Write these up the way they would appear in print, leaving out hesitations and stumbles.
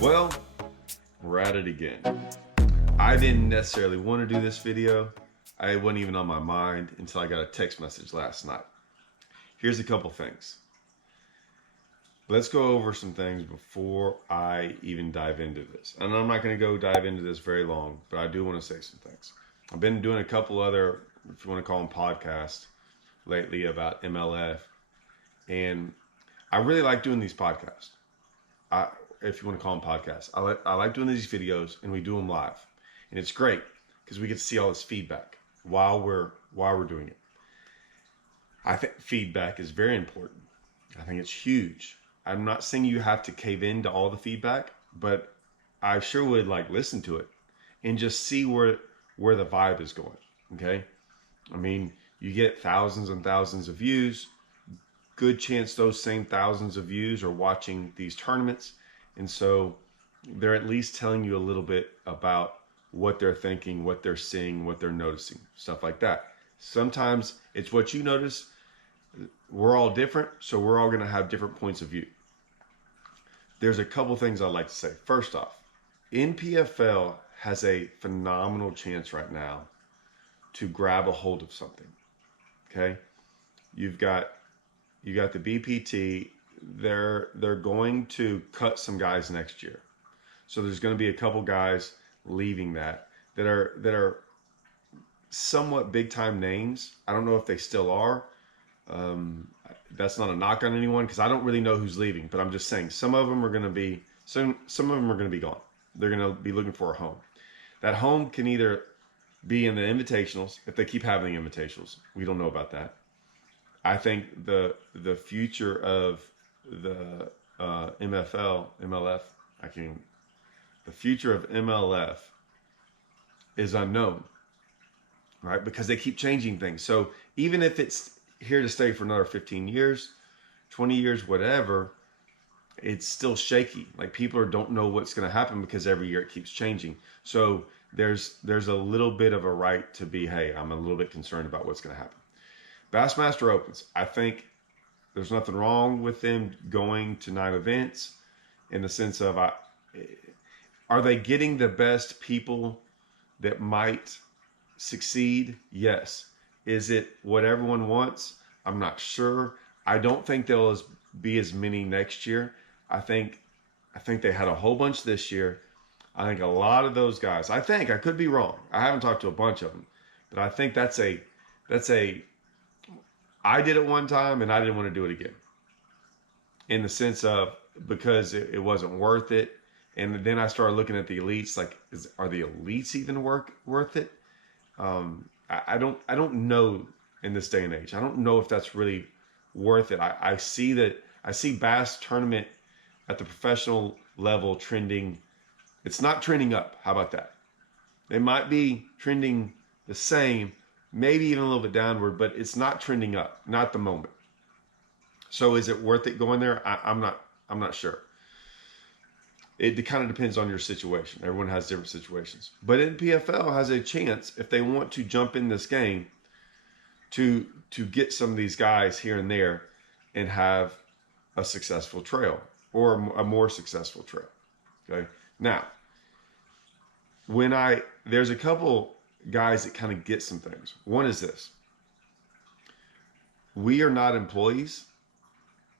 Well, we're at it again. I didn't necessarily want to do this video. It wasn't even on my mind until I got a text message last night. Here's a couple things. Let's go over some things before I even dive into this. And I'm not going to go dive into this very long, but I do want to say some things. I've been doing a couple other, if you want to call them podcasts, lately about MLF. And I really like doing these podcasts. If you want to call them podcasts. I like doing these videos, and we do them live. And it's great because we get to see all this feedback while we're doing it. I think feedback is very important. I think it's huge. I'm not saying you have to cave into all the feedback, but I sure would listen to it and just see where the vibe is going. Okay? I mean, you get thousands and thousands of views. Good chance those same thousands of views are watching these tournaments. And so they're at least telling you a little bit about what they're thinking, what they're seeing, what they're noticing, stuff like that. Sometimes it's what you notice. We're all different, so we're all going to have different points of view. There's a couple things I'd like to say. First off, Npfl has a phenomenal chance right now to grab a hold of something. Okay? You got the BPT. They're going to cut some guys next year. So there's going to be a couple guys leaving that are somewhat big time names. I don't know if they still are. That's not a knock on anyone because I don't really know who's leaving, but I'm just saying some of them are going to be some of them are going to be gone. They're going to be looking for a home. That home can either be in the invitationals if they keep having the invitationals. We don't know about that. I think the future of the MLF, the future of MLF is unknown, right? Because they keep changing things. So even if it's here to stay for another 15 years, 20 years, whatever, it's still shaky. People don't know what's going to happen because every year it keeps changing. So there's a little bit of a right to be, hey, I'm a little bit concerned about what's going to happen. Bassmaster Opens, I think there's nothing wrong with them going to 9 events in the sense of, are they getting the best people that might succeed? Yes. Is it what everyone wants? I'm not sure. I don't think there'll be as many next year. I think they had a whole bunch this year. I think a lot of those guys, I could be wrong. I haven't talked to a bunch of them, but I think that's a I did it one time and I didn't want to do it again. In the sense of, because it wasn't worth it. And then I started looking at the elites, are the elites even worth it? I don't know in this day and age. I don't know if that's really worth it. I see Bass tournament at the professional level trending. It's not trending up. How about that? They might be trending the same, maybe even a little bit downward, but it's not trending up, not the moment. So is it worth it going there? I'm not sure. It kind of depends on your situation. Everyone has different situations. But Npfl has a chance, if they want to jump in this game, to get some of these guys here and there and have a successful trail or a more successful trail. Okay. Now, there's a couple guys that kind of get some things. One is this. We are not employees.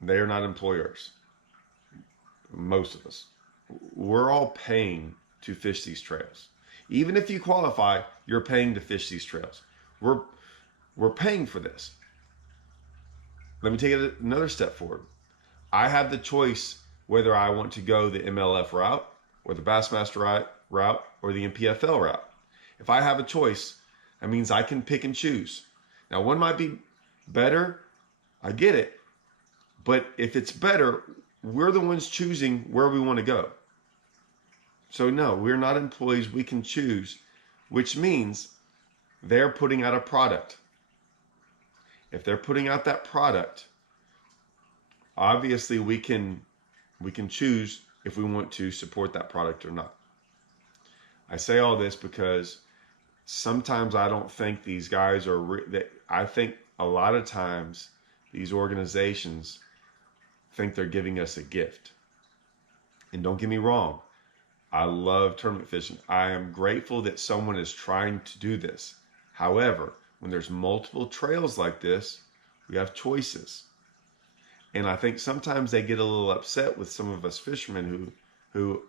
They are not employers. Most of us. We're all paying to fish these trails. Even if you qualify, you're paying to fish these trails. We're paying for this. Let me take it another step forward. I have the choice whether I want to go the MLF route or the Bassmaster route or the Npfl route. If I have a choice, that means I can pick and choose. Now, one might be better. I get it. But if it's better, we're the ones choosing where we want to go. So no, we're not employees. We can choose, which means they're putting out a product. If they're putting out that product, obviously we can choose if we want to support that product or not. I say all this because sometimes I don't think these guys are, I think a lot of times these organizations think they're giving us a gift. And don't get me wrong, I love tournament fishing. I am grateful that someone is trying to do this. However, when there's multiple trails like this, we have choices. And I think sometimes they get a little upset with some of us fishermen who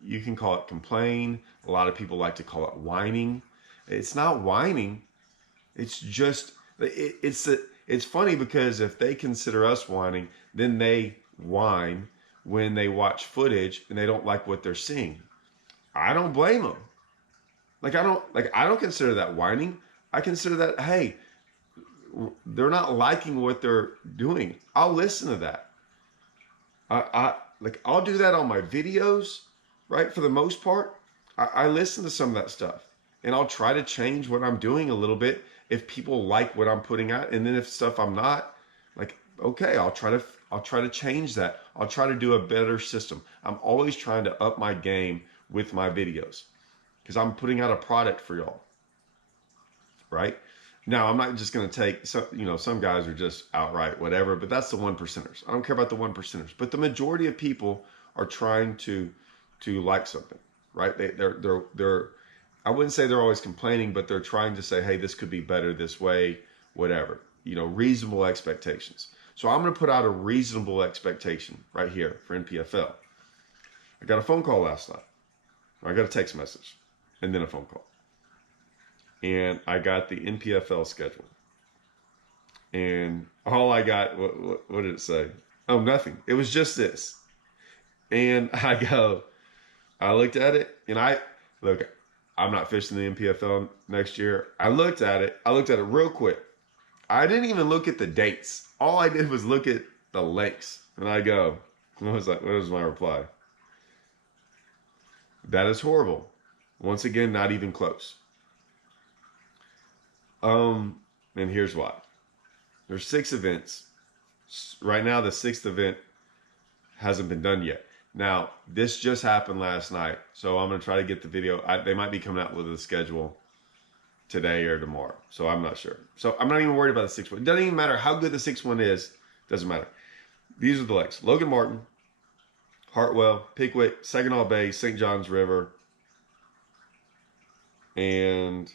you can call it complain. A lot of people like to call it whining. It's not whining. It's just, it's funny because if they consider us whining, then they whine when they watch footage and they don't like what they're seeing. I don't blame them. I don't consider that whining. I consider that, hey, they're not liking what they're doing. I'll listen to that. I'll do that on my videos, right? For the most part, I listen to some of that stuff, and I'll try to change what I'm doing a little bit if people like what I'm putting out, and then if stuff I'm not, like, okay, I'll try to change that. I'll try to do a better system. I'm always trying to up my game with my videos because I'm putting out a product for y'all, right? Now, I'm not just going to take, some guys are just outright whatever, but that's the 1%ers. I don't care about the 1%ers, but the majority of people are trying to like something, right? They're I wouldn't say they're always complaining, but they're trying to say, hey, this could be better this way, whatever, reasonable expectations. So I'm going to put out a reasonable expectation right here for Npfl. I got a phone call last night. I got a text message and then a phone call. And I got the Npfl schedule. And all I got, what did it say? Oh, nothing. It was just this. And I looked at it, and I'm not fishing the Npfl next year. I looked at it real quick. I didn't even look at the dates. All I did was look at the links. And I go, what was my reply? That is horrible. Once again, not even close. And here's why. There's 6 events. Right now, the 6th event hasn't been done yet. Now, this just happened last night, so I'm going to try to get the video. They might be coming out with a schedule today or tomorrow, so I'm not sure. So I'm not even worried about the 6th one. It doesn't even matter how good the 6th one is. Doesn't matter. These are the lakes. Logan Martin, Hartwell, Pickwick, Saginaw Bay, St. Johns River, and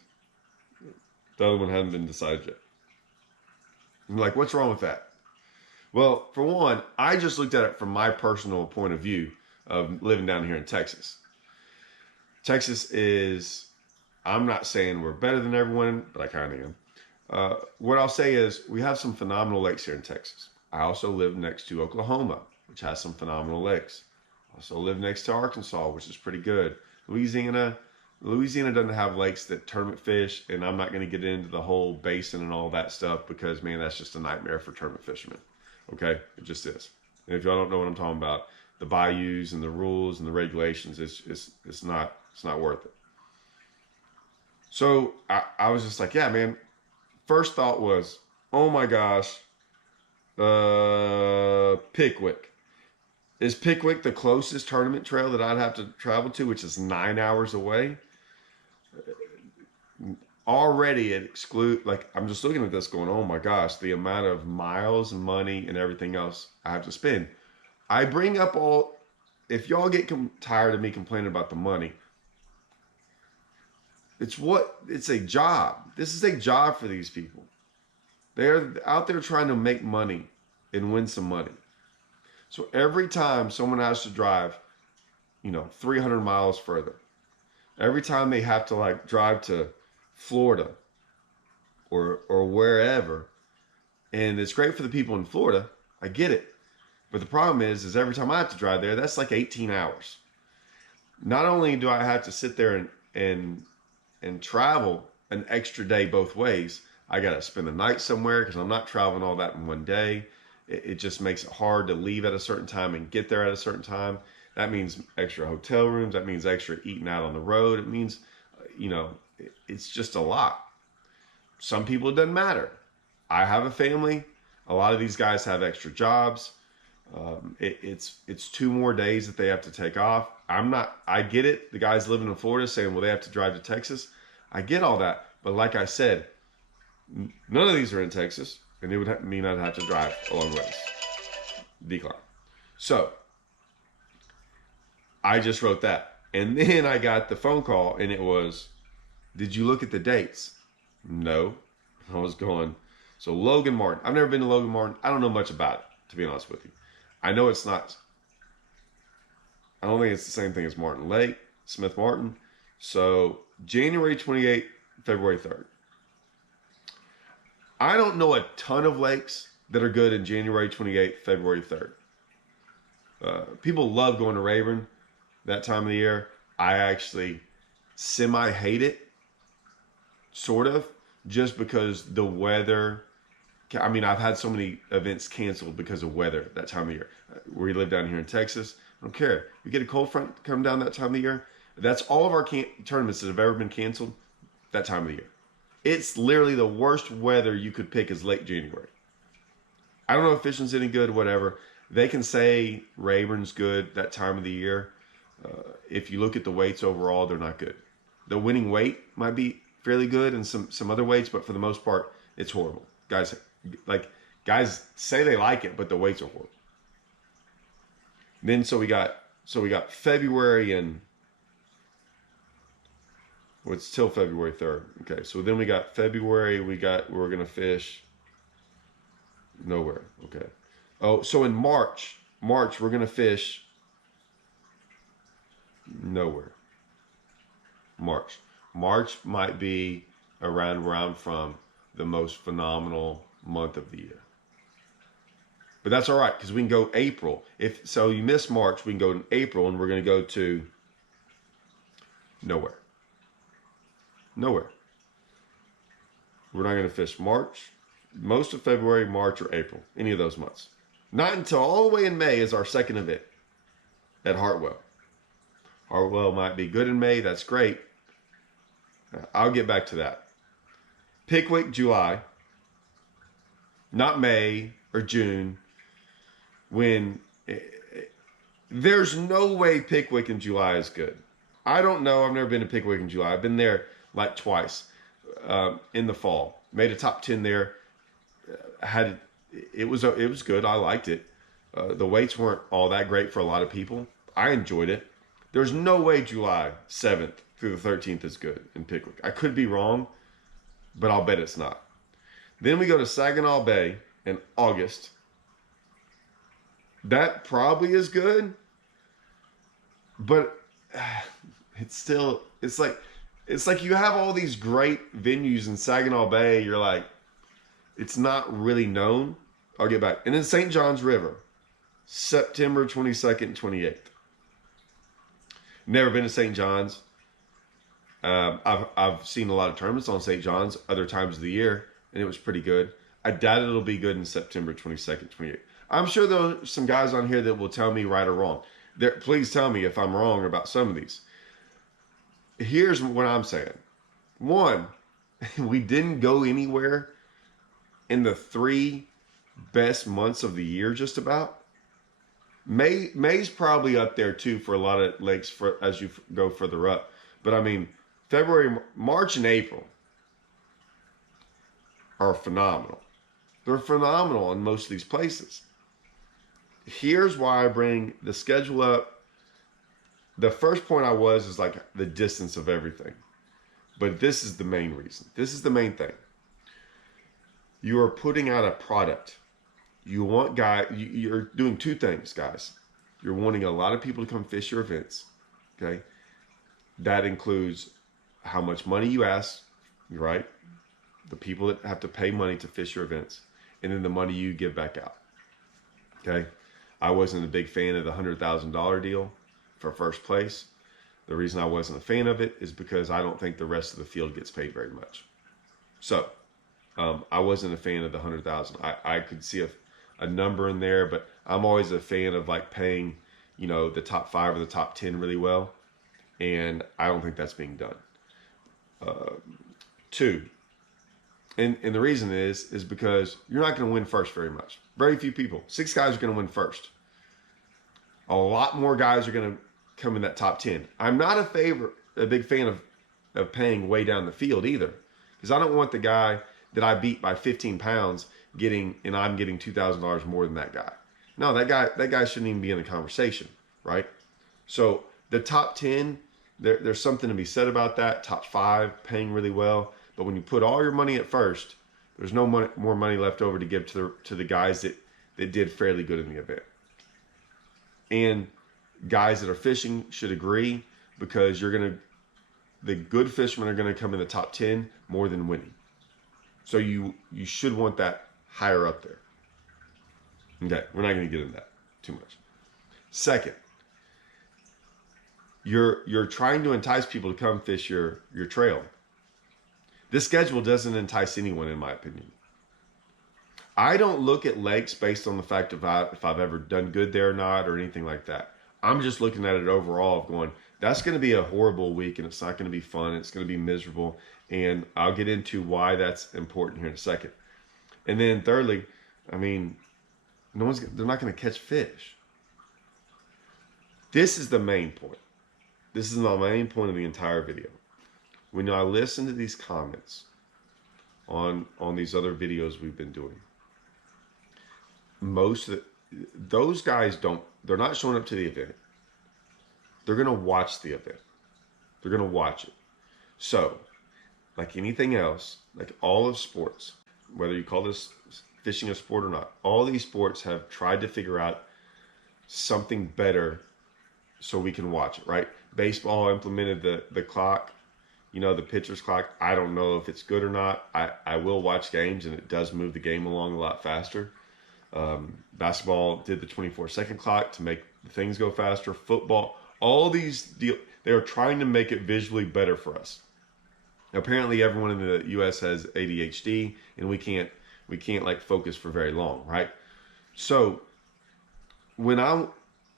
the other one hasn't been decided yet. I'm like, what's wrong with that? Well, for one, I just looked at it from my personal point of view of living down here in Texas. Texas is, I'm not saying we're better than everyone, but I kind of am. What I'll say is we have some phenomenal lakes here in Texas. I also live next to Oklahoma, which has some phenomenal lakes. I also live next to Arkansas, which is pretty good. Louisiana doesn't have lakes that tournament fish, and I'm not going to get into the whole basin and all that stuff because, man, that's just a nightmare for tournament fishermen. Okay? It just is. And if y'all don't know what I'm talking about, the bayous and the rules and the regulations, it's not worth it. So I was just like, yeah, man. First thought was, oh my gosh, Pickwick. Is Pickwick the closest tournament trail that I'd have to travel to, which is 9 hours away? Already it I'm just looking at this going, oh my gosh, the amount of miles and money and everything else I have to spend. I bring up if y'all get tired of me complaining about the money, it's a job. This is a job for these people. They're out there trying to make money and win some money. So every time someone has to drive, 300 miles further, every time they have to drive to Florida or wherever, and it's great for the people in Florida, I get it. But the problem is every time I have to drive there, that's like 18 hours. Not only do I have to sit there and travel an extra day both ways, I got to spend the night somewhere because I'm not traveling all that in one day. It just makes it hard to leave at a certain time and get there at a certain time. That means extra hotel rooms. That means extra eating out on the road. It means, it's just a lot. Some people, it doesn't matter. I have a family. A lot of these guys have extra jobs. It's 2 more days that they have to take off. I get it. The guys living in Florida saying, well, they have to drive to Texas. I get all that. But like I said, none of these are in Texas, and it would mean I'd have to drive a long ways. Decline. So I just wrote that. And then I got the phone call, and it was, did you look at the dates? No. I was going, so Logan Martin. I've never been to Logan Martin. I don't know much about it, to be honest with you. I know it's not. I don't think it's the same thing as Martin Lake, Smith Martin. So January 28th, February 3rd. I don't know a ton of lakes that are good in January 28th, February 3rd. People love going to Rayburn that time of the year. I actually semi-hate it, sort of, just because the weather. I mean, I've had so many events canceled because of weather that time of year. We live down here in Texas. I don't care. We get a cold front come down that time of the year. That's all of our tournaments that have ever been canceled that time of the year. It's literally the worst weather you could pick is late January. I don't know if fishing's any good, whatever. They can say Rayburn's good that time of the year. If you look at the weights overall, they're not good. The winning weight might be fairly good and some other weights, but for the most part, it's horrible. Guys say they like it, but the weights are horrible. Then so we got February and it's till February 3rd. Okay, so then we got February. We're gonna fish nowhere. Okay. Oh, so in March we're gonna fish nowhere. March might be around where I'm from the most phenomenal month of the year. But that's all right, because we can go April. If so, you miss March, we can go in April, and we're going to go to nowhere. Nowhere. We're not going to fish March, most of February, March, or April, any of those months. Not until all the way in May is our second event at Hartwell. Hartwell might be good in May. That's great. I'll get back to that. Pickwick, July. Not May or June. When there's no way Pickwick in July is good. I don't know. I've never been to Pickwick in July. I've been there like twice in the fall. Made a top 10 there. It was good. I liked it. The weights weren't all that great for a lot of people. I enjoyed it. There's no way July 7th through the 13th is good in Pickwick. I could be wrong, but I'll bet it's not. Then we go to Saginaw Bay in August. That probably is good, but it's like you have all these great venues in Saginaw Bay. You're like, it's not really known. I'll get back. And then St. John's River, September 22nd and 28th. Never been to St. John's. I've seen a lot of tournaments on St. John's other times of the year, and it was pretty good. I doubt it'll be good in September 22nd, 28th. I'm sure there's some guys on here that will tell me right or wrong. Please tell me if I'm wrong about some of these. Here's what I'm saying. One, we didn't go anywhere in the 3 best months of the year, just about. May's probably up there too for a lot of lakes as you go further up. But I mean, February, March, and April are phenomenal. They're phenomenal in most of these places. Here's why I bring the schedule up. The first point is like the distance of everything. But this is the main reason. This is the main thing. You are putting out a product. You want you're doing 2 things, guys. You're wanting a lot of people to come fish your events. Okay? That includes how much money you ask, right? The people that have to pay money to fish your events, and then the money you give back out. Okay? I wasn't a big fan of the $100,000 deal for first place. The reason I wasn't a fan of it is because I don't think the rest of the field gets paid very much. So, I wasn't a fan of the $100,000. I could see a number in there, but I'm always a fan of like paying, the top 5 or the top 10 really well. And I don't think that's being done. 2, and the reason is because you're not going to win first very much. Very few people. 6 guys are going to win first. A lot more guys are going to come in that top 10. I'm not a big fan of paying way down the field either, because I don't want the guy that I beat by 15 pounds I'm getting $2,000 more than that guy. No, that guy shouldn't even be in the conversation, right? So The top 10, there's something to be said about that. Top 5 paying really well, but when you put all your money at first, there's no more money left over to give to the guys that did fairly good in the event. And guys that are fishing should agree, because the good fishermen are gonna come in the top 10 more than winning. So you should want that higher up there. Okay, we're not gonna get into that too much. Second, you're trying to entice people to come fish your trail. This schedule doesn't entice anyone, in my opinion. I don't look at lakes based on the fact if I've ever done good there or not, or anything like that. I'm just looking at it overall of going, that's going to be a horrible week, and it's not going to be fun. It's going to be miserable. And I'll get into why that's important here in a second. And then thirdly, I mean, they're not going to catch fish. This is the main point. This is the main point of the entire video. When I listen to these comments on these other videos we've been doing, those guys they're not showing up to the event. They're going to watch the event. They're going to watch it. So, like anything else, like all of sports, whether you call this fishing a sport or not, all these sports have tried to figure out something better so we can watch it, right? Baseball implemented the clock, the pitcher's clock. I don't know if it's good or not. I will watch games, and it does move the game along a lot faster. Basketball did the 24-second clock to make things go faster. Football, all these deals, they are trying to make it visually better for us. Apparently, everyone in the U.S. has ADHD, and we can't like focus for very long, right? So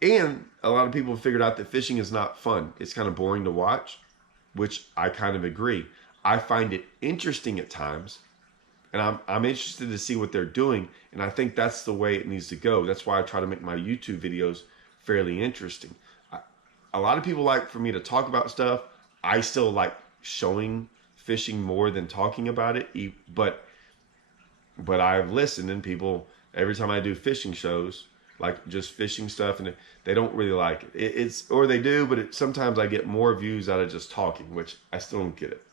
and a lot of people have figured out that fishing is not fun. It's kind of boring to watch, which I kind of agree. I find it interesting at times, and I'm interested to see what they're doing, and I think that's the way it needs to go. That's why I try to make my YouTube videos fairly interesting. A lot of people like for me to talk about stuff. I still like showing fishing more than talking about it, but I've listened, and people, every time I do fishing shows, like just fishing stuff, and they don't really like it. Or they do, but sometimes I get more views out of just talking, which I still don't get it.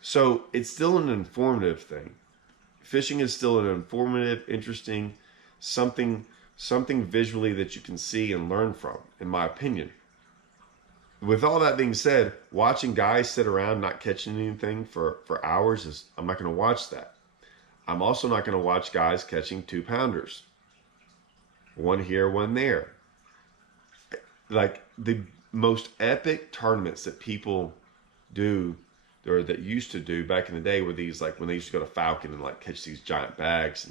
So it's still an informative thing. Fishing is still an informative, interesting, something visually that you can see and learn from, in my opinion. With all that being said, watching guys sit around not catching anything for hours I'm not going to watch that. I'm also not going to watch guys catching 2-pounders. One here, one there. Like the most epic tournaments that people do, or that used to do back in the day, were these, like when they used to go to Falcon and like catch these giant bags,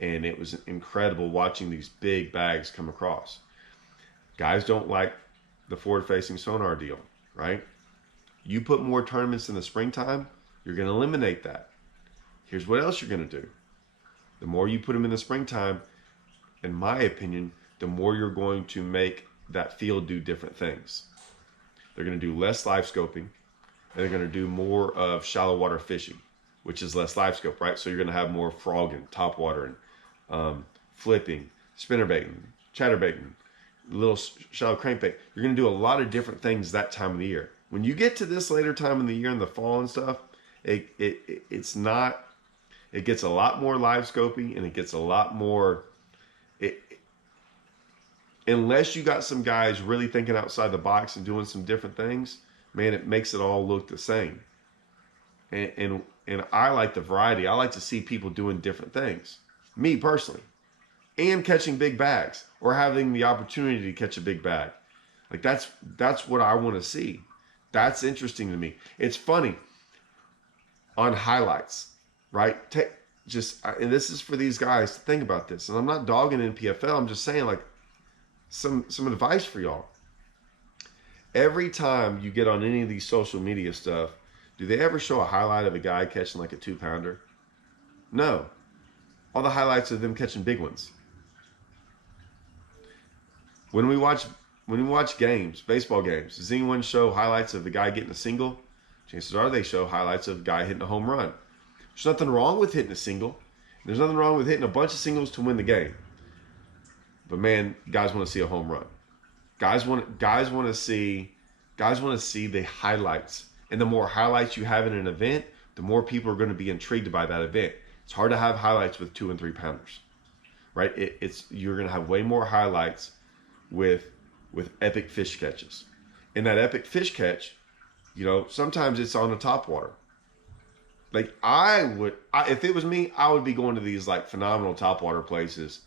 and it was incredible watching these big bags come across. Guys don't like the forward-facing sonar deal, right? You put more tournaments in the springtime, you're going to eliminate that. Here's what else you're going to do. The more you put them in the springtime, in my opinion, the more you're going to make that field do different things. They're going to do less live scoping, and they're going to do more of shallow water fishing, which is less live scope, right? So you're going to have more frogging, top watering, flipping, spinnerbaiting, chatterbaiting, little shallow crankbait. You're going to do a lot of different things that time of the year. When you get to this later time in the year, in the fall and stuff, it's not. It gets a lot more live scoping, and it gets a lot more. Unless you got some guys really thinking outside the box and doing some different things, man, it makes it all look the same. And I like the variety. I like to see people doing different things. Me personally. And catching big bags, or having the opportunity to catch a big bag. Like that's what I want to see. That's interesting to me. It's funny on highlights, right? And this is for these guys to think about this. And I'm not dogging Npfl. I'm just saying, like, some advice for y'all. Every time you get on any of these social media stuff, do they ever show a highlight of a guy catching like a 2-pounder? No. All the highlights of them catching big ones. When we watch games, baseball games, does anyone show highlights of the guy getting a single? Chances are they show highlights of a guy hitting a home run. There's nothing wrong with hitting a single. There's nothing wrong with hitting a bunch of singles to win the game. But man, guys want to see a home run. Guys want to see Guys want to see the highlights. And the more highlights you have in an event, the more people are going to be intrigued by that event. It's hard to have highlights with 2 and 3 pounders, right? You're going to have way more highlights with epic fish catches. And that epic fish catch, you know, sometimes it's on the top water. Like if it was me, I would be going to these like phenomenal topwater places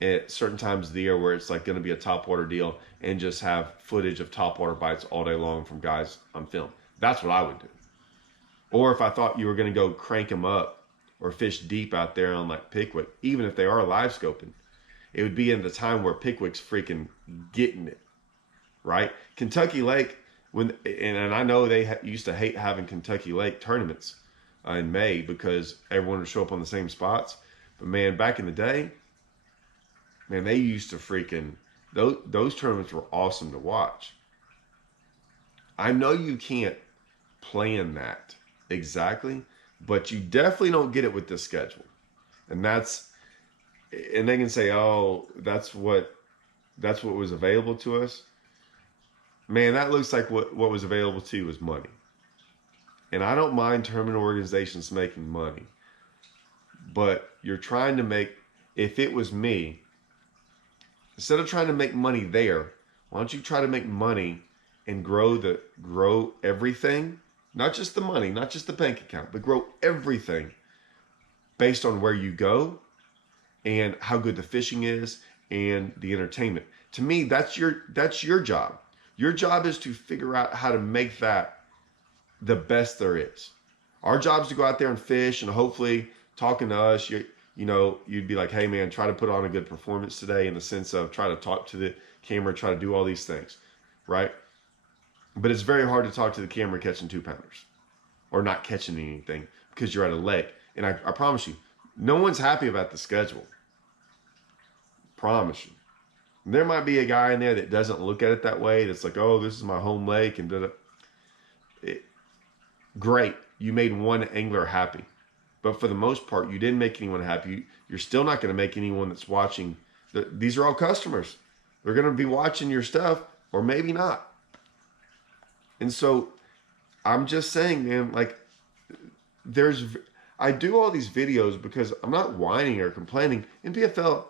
at certain times of the year where it's like going to be a topwater deal and just have footage of topwater bites all day long from guys on film. That's what I would do. Or if I thought you were going to go crank them up or fish deep out there on like Pickwick, even if they are live scoping, it would be in the time where Pickwick's freaking getting it, right? Kentucky Lake, and I know they used to hate having Kentucky Lake tournaments in May because everyone would show up on the same spots. But man, back in the day, man, they used to freaking, those tournaments were awesome to watch. I know you can't plan that exactly, but you definitely don't get it with this schedule. And they can say, oh, that's what was available to us. Man, that looks like what was available to you was money. And I don't mind tournament organizations making money, but you're trying to make, if it was me, instead of trying to make money there, why don't you try to make money and grow everything, not just the money, not just the bank account, but grow everything based on where you go and how good the fishing is and the entertainment. To me, that's your job. Your job is to figure out how to make that the best there is. Our job is to go out there and fish, and hopefully talking to us, you know, you'd be like, hey man, try to put on a good performance today, in the sense of try to talk to the camera, try to do all these things, right? But it's very hard to talk to the camera catching 2 pounders or not catching anything because you're at a lake. And I promise you, no one's happy about the schedule. Promise you. There might be a guy in there that doesn't look at it that way. That's like, oh, this is my home lake. And great. You made one angler happy. But for the most part, you didn't make anyone happy. You're still not going to make anyone that's watching. These are all customers. They're going to be watching your stuff, or maybe not. And so I'm just saying, man, like I do all these videos because I'm not whining or complaining. Npfl,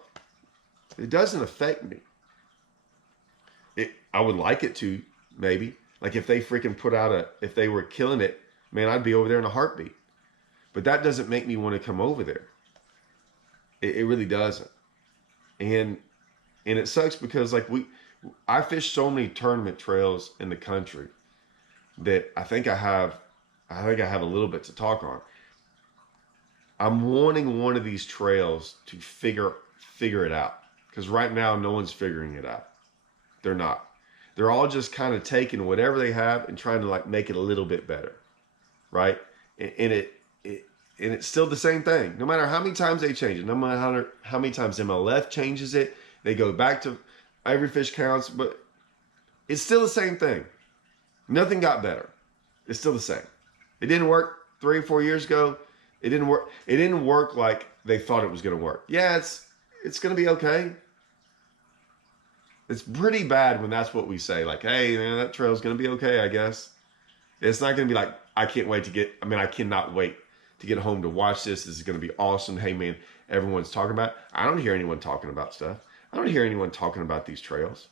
it doesn't affect me. I would like it to, maybe. Like if they freaking if they were killing it, man, I'd be over there in a heartbeat. But that doesn't make me want to come over there. It really doesn't. And it sucks because like I fish so many tournament trails in the country that I think I have a little bit to talk on. I'm wanting one of these trails to figure it out. Because right now, no one's figuring it out. They're not. They're all just kind of taking whatever they have and trying to like make it a little bit better, right? And it's still the same thing. No matter how many times they change it, no matter how many times MLF changes it, they go back to every fish counts, but it's still the same thing. Nothing got better. It's still the same. It didn't work 3 or 4 years ago. It didn't work. It didn't work like they thought it was going to work. Yeah, it's going to be okay. It's pretty bad when that's what we say. Like, hey, man, that trail's going to be okay, I guess. It's not going to be like, I cannot wait to get home to watch this. This is going to be awesome. Hey, man, everyone's talking about it. I don't hear anyone talking about stuff. I don't hear anyone talking about these trails.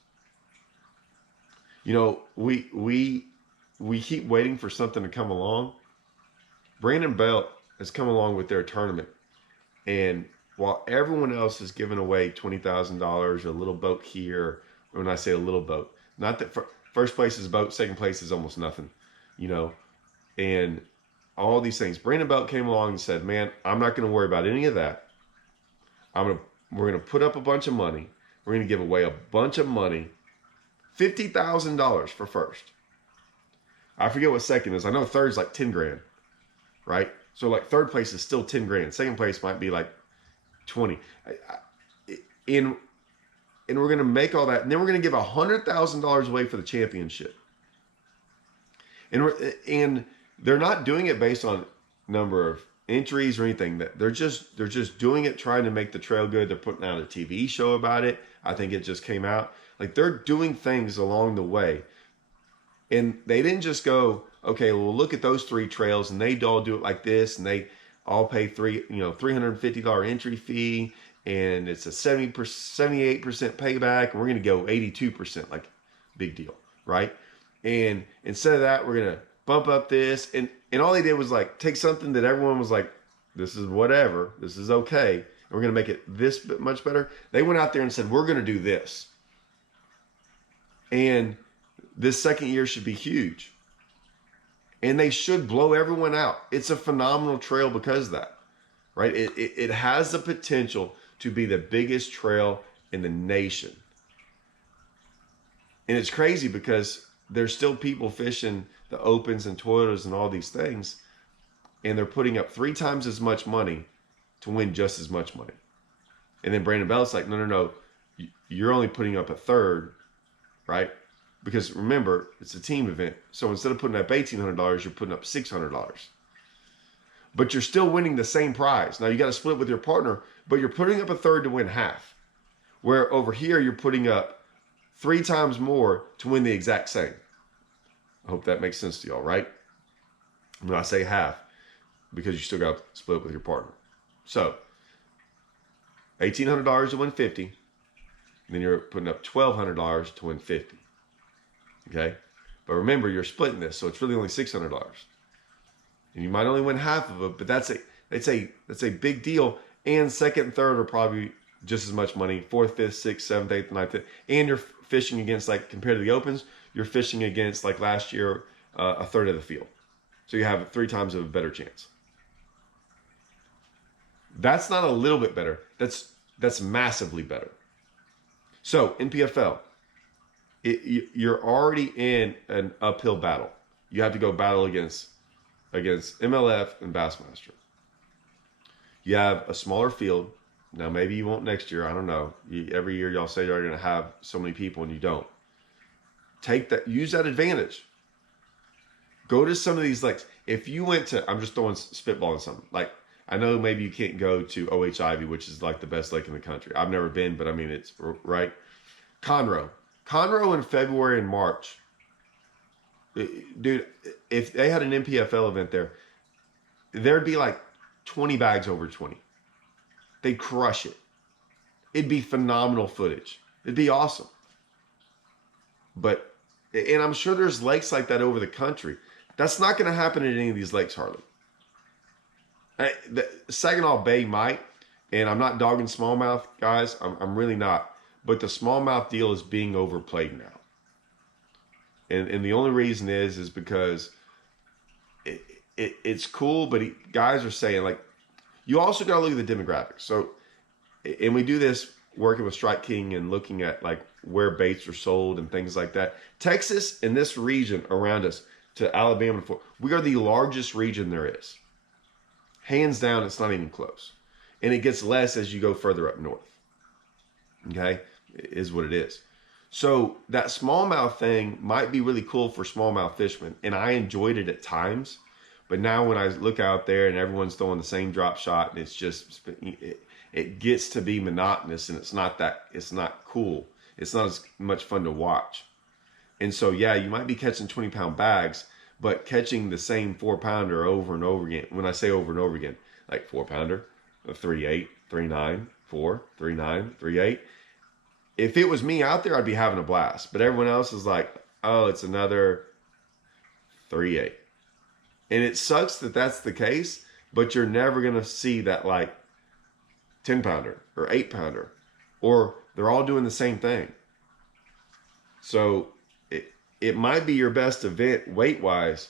You know, we keep waiting for something to come along. Brandon Belt has come along with their tournament. And while everyone else is giving away $20,000, a little boat here, when I say a little boat, not that first place is a boat, second place is almost nothing, you know, and all these things. Brandon Belt came along and said, man, I'm not going to worry about any of that. We're going to put up a bunch of money. We're going to give away a bunch of money. $50,000 for first. I forget what second is. I know third's like 10 grand, right? So like third place is still 10 grand. Second place might be like 20. And we're going to make all that. And then we're going to give $100,000 away for the championship. And they're not doing it based on number of entries or anything. That they're just doing it, trying to make the trail good. They're putting out a TV show about it. I think it just came out. Like they're doing things along the way And they didn't just go, okay, well, look at those 3 trails and they all do it like this and they all pay $350 entry fee and it's a 78% payback and we're going to go 82%, like big deal, right? And instead of that, we're going to bump up this. And all they did was like take something that everyone was like, this is whatever, this is okay, and we're going to make it this much better. They went out there and said, we're going to do this. And this second year should be huge. And they should blow everyone out. It's a phenomenal trail because of that, right? It has the potential to be the biggest trail in the nation. And it's crazy because there's still people fishing the Opens and Toyotas and all these things, and they're putting up 3 times as much money to win just as much money. And then Brandon Belt's like, no, you're only putting up a third, right? Because remember, it's a team event. So instead of putting up $1,800, you're putting up $600. But you're still winning the same prize. Now you got to split with your partner, but you're putting up a third to win half. Where over here, you're putting up 3 times more to win the exact same. I hope that makes sense to y'all, right? When I say half, because you still got to split with your partner. So $1,800 to win 50. And then you're putting up $1,200 to win 50. Okay, but remember you're splitting this, so it's really only $600, and you might only win half of it. But that's a big deal. And second and third are probably just as much money. 4th, 5th, 6th, 7th, 8th, 9th, 5th. And you're fishing against, like compared to the Opens, you're fishing against like last year a third of the field, so you have 3 times of a better chance. That's not a little bit better. That's massively better. So Npfl. You're already in an uphill battle. You have to go battle against MLF and Bassmaster. You have a smaller field. Now, maybe you won't next year. I don't know. Every year y'all say you're going to have so many people and you don't. Use that advantage. Go to some of these lakes. If you went to, I'm just spitballing something. Like, I know maybe you can't go to O.H. Ivy, which is like the best lake in the country. I've never been, but I mean, it's right. Conroe in February and March, dude, if they had an Npfl event there, there'd be like 20 bags over 20. They'd crush it. It'd be phenomenal footage. It'd be awesome. And I'm sure there's lakes like that over the country. That's not going to happen at any of these lakes, hardly. The Saginaw Bay might, and I'm not dogging smallmouth, guys. I'm really not. But the smallmouth deal is being overplayed now. And the only reason is because it's cool, but guys are saying, like, you also got to look at the demographics. So, and we do this working with Strike King and looking at, like, where baits are sold and things like that. Texas and this region around us to Alabama, we are the largest region there is. Hands down, it's not even close. And it gets less as you go further up north. Okay, is what it is. So that smallmouth thing might be really cool for smallmouth fishermen, and I enjoyed it at times. But now when I look out there and everyone's throwing the same drop shot, and it's just it gets to be monotonous, and it's not cool. It's not as much fun to watch. And so yeah, you might be catching 20-pound bags, but catching the same 4-pounder over and over again. When I say over and over again, like 4-pounder, 3.8, 3.9. 4, 3.9, 3.8. If it was me out there, I'd be having a blast. But everyone else is like, oh, it's another 3.8. And it sucks that that's the case, but you're never going to see that like 10-pounder or 8-pounder, or they're all doing the same thing. So it might be your best event weight-wise.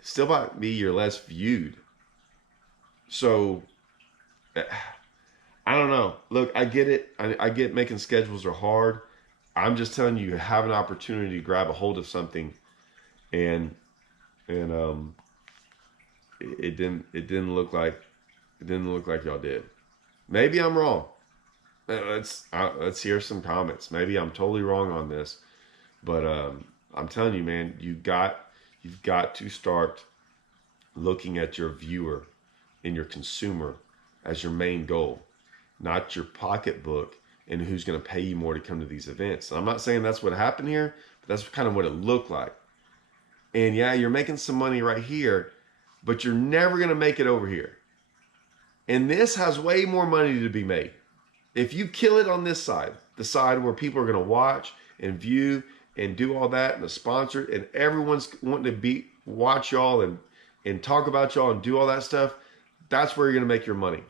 It still might be your less viewed. So I don't know. Look, I get it. I get making schedules are hard. I'm just telling you, you have an opportunity to grab a hold of something, and it didn't look like y'all did. Maybe I'm wrong. Let's hear some comments. Maybe I'm totally wrong on this, but I'm telling you, man, you've got to start looking at your viewer and your consumer as your main goal, not your pocketbook and who's going to pay you more to come to these events. And I'm not saying that's what happened here, but that's kind of what it looked like. And yeah, you're making some money right here, but you're never going to make it over here. And this has way more money to be made. If you kill it on this side, the side where people are going to watch and view and do all that, and the sponsor, and everyone's wanting to watch y'all and talk about y'all and do all that stuff, that's where you're going to make your money.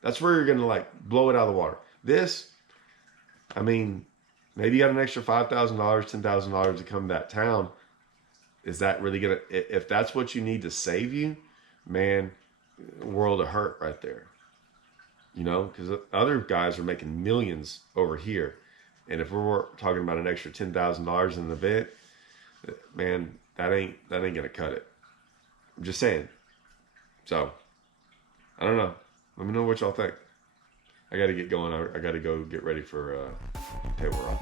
That's where you're going to like blow it out of the water. This, I mean, maybe you got an extra $5,000, $10,000 to come to that town. Is that really going to, if that's what you need to save you, man, world of hurt right there. You know, because other guys are making millions over here. And if we're talking about an extra $10,000 in an event, man, that ain't going to cut it. I'm just saying. So, I don't know. Let me know what y'all think. I got to get going. I got to go get ready for payroll.